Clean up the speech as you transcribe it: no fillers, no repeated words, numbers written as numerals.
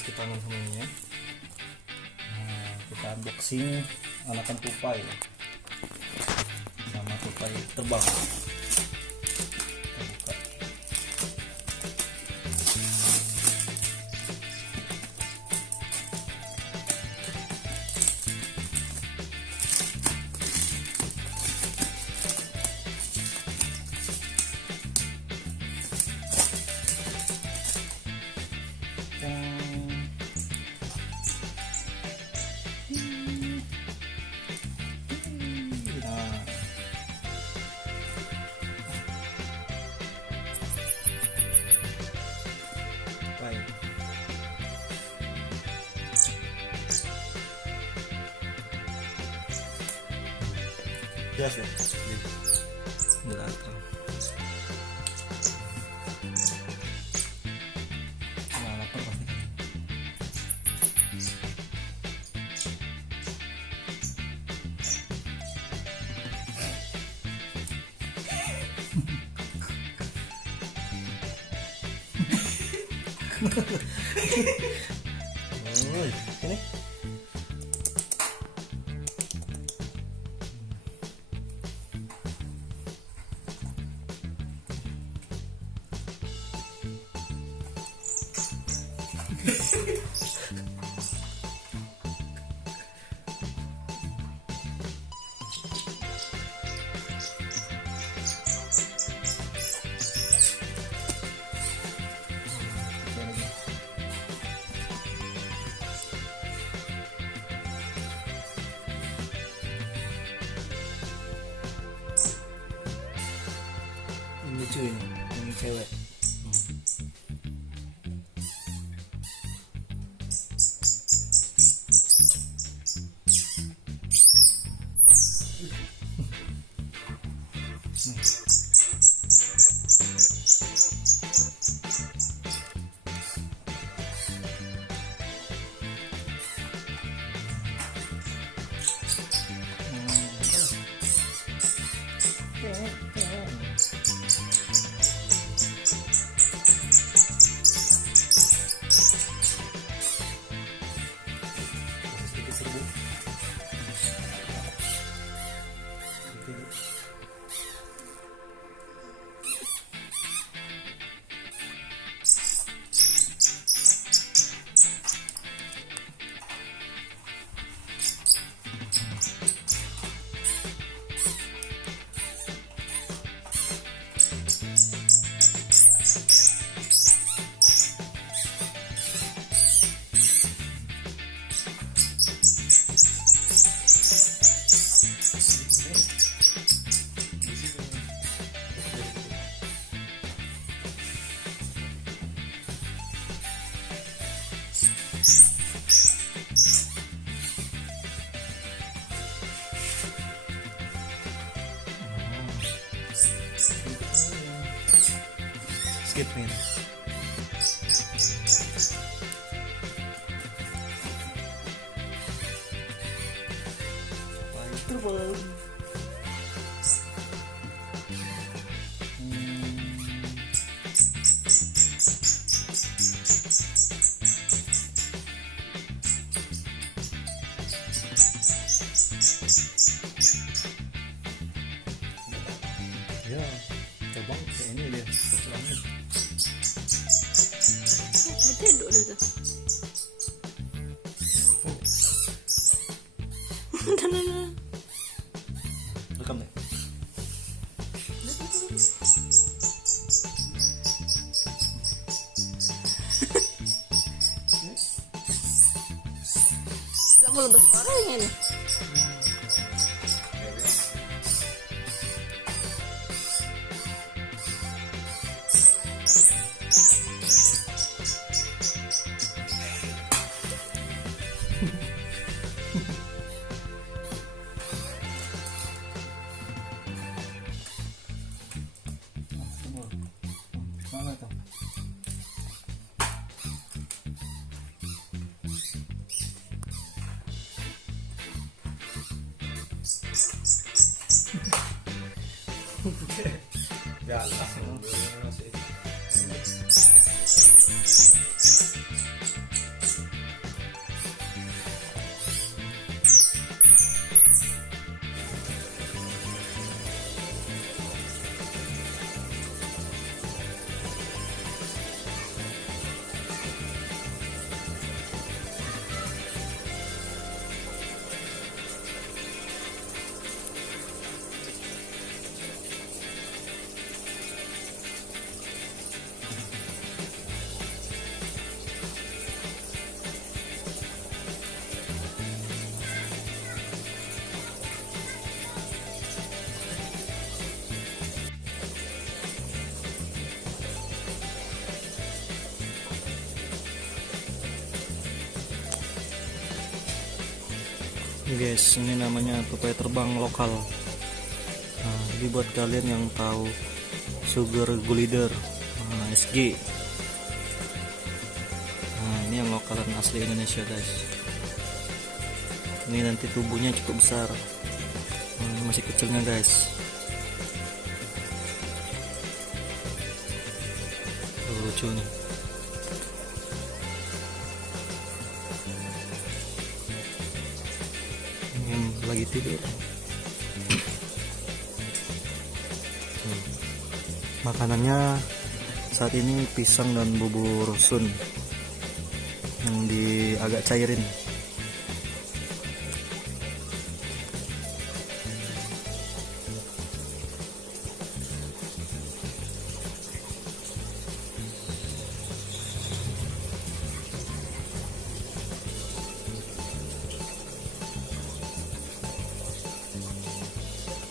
cuci tangan sama ini ya. Nah, kita unboxing anakan tupai ya. Sama tupai terbang. Kita buka. Baik. Jelas ya? Udah datang. Nah, lapar pasti. Oh, ini. Lucu ini cewek. Skip nih. Terbang. Ya, terbang kayak ini dia. Terbangnya. Betul dulu tuh. Nah. Rekam deh. Tidak boleh bersuara ini. Mana tuh? Galas. Ini guys, ini namanya tupai terbang lokal. Nah, jadi buat kalian yang tahu sugar glider SG, nah ini yang lokalan asli Indonesia guys. Ini nanti tubuhnya cukup besar. Nah, ini masih kecilnya guys. Lucu nih. Yang lagi tidur. Makanannya saat ini pisang dan bubur sun yang agak cairin.